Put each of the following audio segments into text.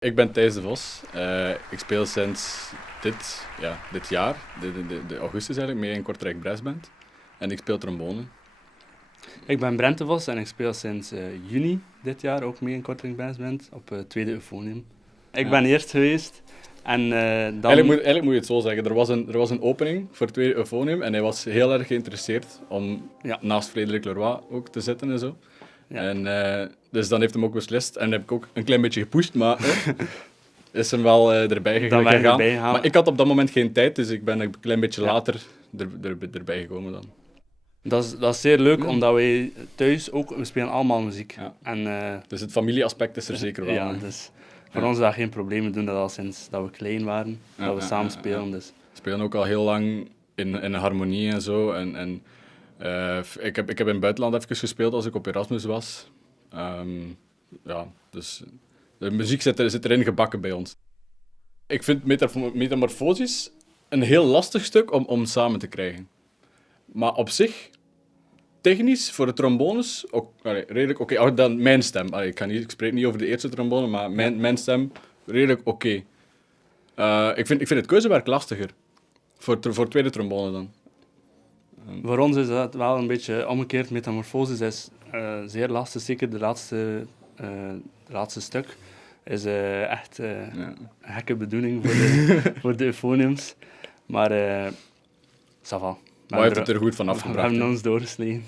Ik ben Thijs de Vos. Ik speel sinds dit jaar, de augustus eigenlijk, mee in Kortrijk Brassband. En ik speel trombone. Ik ben Brent de Vos en ik speel sinds juni dit jaar ook mee in Kortrijk Brassband op tweede Euphonium. Ik ben eerst geweest en dan... Eigenlijk moet je het zo zeggen. Er was een opening voor het tweede Euphonium en hij was heel erg geïnteresseerd om naast Frederik Leroy ook te zitten en zo. Ja. En dus dan heeft hem ook beslist en heb ik ook een klein beetje gepusht, maar is hem wel erbij gegaan. Maar ik had op dat moment geen tijd, dus ik ben een klein beetje later erbij gekomen dan. Dat is zeer leuk, omdat wij thuis ook, we spelen allemaal muziek. Ja. En, dus het familieaspect is er zeker wel. Ja, dus voor ons is dat geen probleem. We doen dat al sinds dat we klein waren, dat we samen spelen. Dus. We spelen ook al heel lang in harmonie en zo. Ik heb in het buitenland even gespeeld als ik op Erasmus was. Dus de muziek zit erin gebakken bij ons. Ik vind Metamorfosis een heel lastig stuk om samen te krijgen. Maar op zich, technisch, voor de trombones, redelijk oké. Dan mijn stem. Ik spreek niet over de eerste trombone, maar mijn stem, redelijk oké. Ik vind het keuzewerk lastiger. Voor tweede trombone dan. Voor ons is dat wel een beetje omgekeerd. Metamorfosis is zeer lastig, zeker de laatste stuk. Is echt een gekke bedoeling voor de euphoniums. Maar ça va. Maar je hebt het er goed van afgebracht. We hebben ons doorgesneden.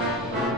Ciao.